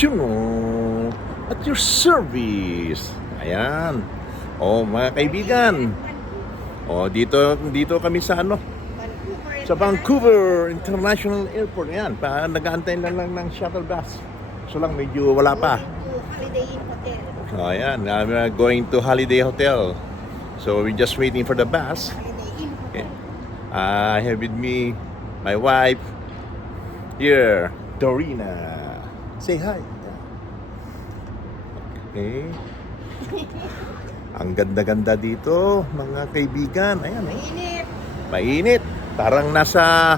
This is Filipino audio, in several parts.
Juno at your service. Ayan. Oh, mga kaibigan. Oh, dito kami sa sa Vancouver International Airport. Ayan, nag-aantay lang ng shuttle bus. So lang medyo wala pa. Holiday Inn Hotel. Oh, ayan, we're going to Holiday Hotel. So we're just waiting for the bus. Holiday Inn Okay. Hotel. I have with me my wife here, Dorina. Say hi. Okay. Ang ganda-ganda dito, mga kaibigan. Ayan, Mainit. mainit. Parang nasa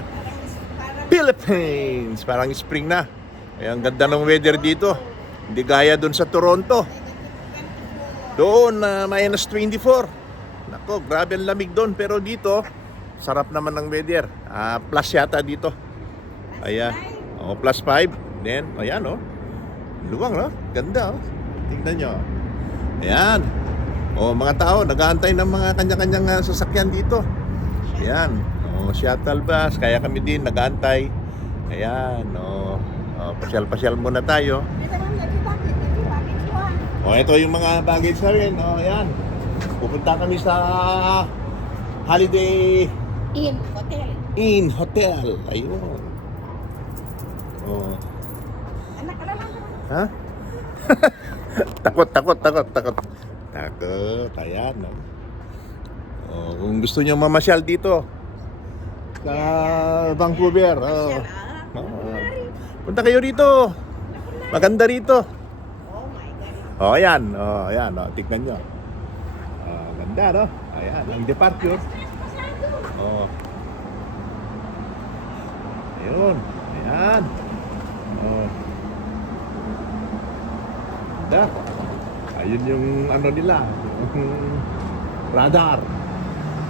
Parang Philippines. Parang spring na. Ay, ang ganda ng weather dito. Hindi gaya doon sa Toronto. Doon, minus 24. Nako, grabe ang lamig doon. Pero dito, sarap naman ng weather. Plus yata dito. Ayan. Oh, plus 5. Then, ayan, oh. Luwang, no? Ganda, oh. Tingnan nyo. Ayan. Oh, mga tao, nag-aantay ng mga kanya-kanyang sasakyan dito. Ayan. Oh, shuttle bus. Kaya kami din nag-aantay. Ayan. Oh, pasyal-pasyal muna tayo. Oh, ito yung mga baggage namin. Oh, ayan. Pupunta kami sa Holiday Inn Hotel. Inn Hotel. Ayun. Oh. Anak, alam. Ha? Takot. Ayan. Oh, kung gusto niyo mamasyal dito sa Vancouver. Oh. Punta kayo rito. Maganda rito. Oh my God. Oh, ayan. Oh, ayan. Oh, tignan nyo. Oh, ganda, no? Ayan, ang departure. Oh. Ayun. Ayan. Oh. Ganda. Ayun yung nila. Yung radar.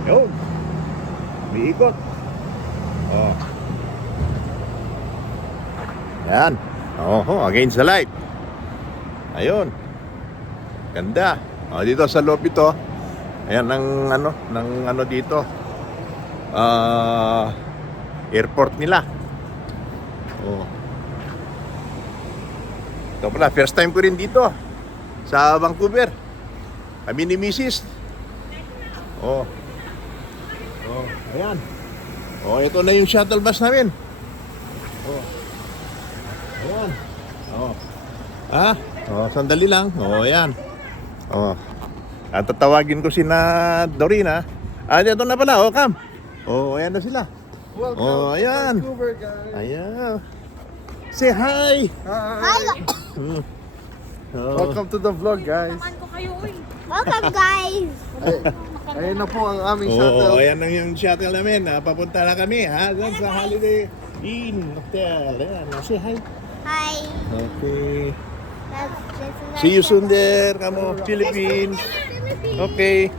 Ayun. May ikot. Oh. Ayan. Oh, against the light. Ayun. Ganda. Oh, dito sa loob ito. Ayan ng dito. Airport nila. Oh. Ito pala, first time ko rin dito sa Vancouver. Kami ni Mrs. Oh. Oh, ayan. Oh, ito na yung shuttle bus namin. Oh. Ayan. Oh. Oh, sandali lang. Oh, ayan. Oh. At tatawagin ko si na Dorina. Dito na pala. Oh, come. Oh, ayan na sila. Welcome Oh, ayan. to Vancouver, guys. Ayan. Say hi. Hi. Oh. Welcome to the vlog, guys. Welcome, guys. Ayun na po ang aming Oo, shuttle. ayan na yung shuttle namin. Papunta na kami, ha? Doon sa Holiday Inn Hotel. Ayan, say hi. Hi. Okay. That's See you soon there, kamo, Philippines. Okay.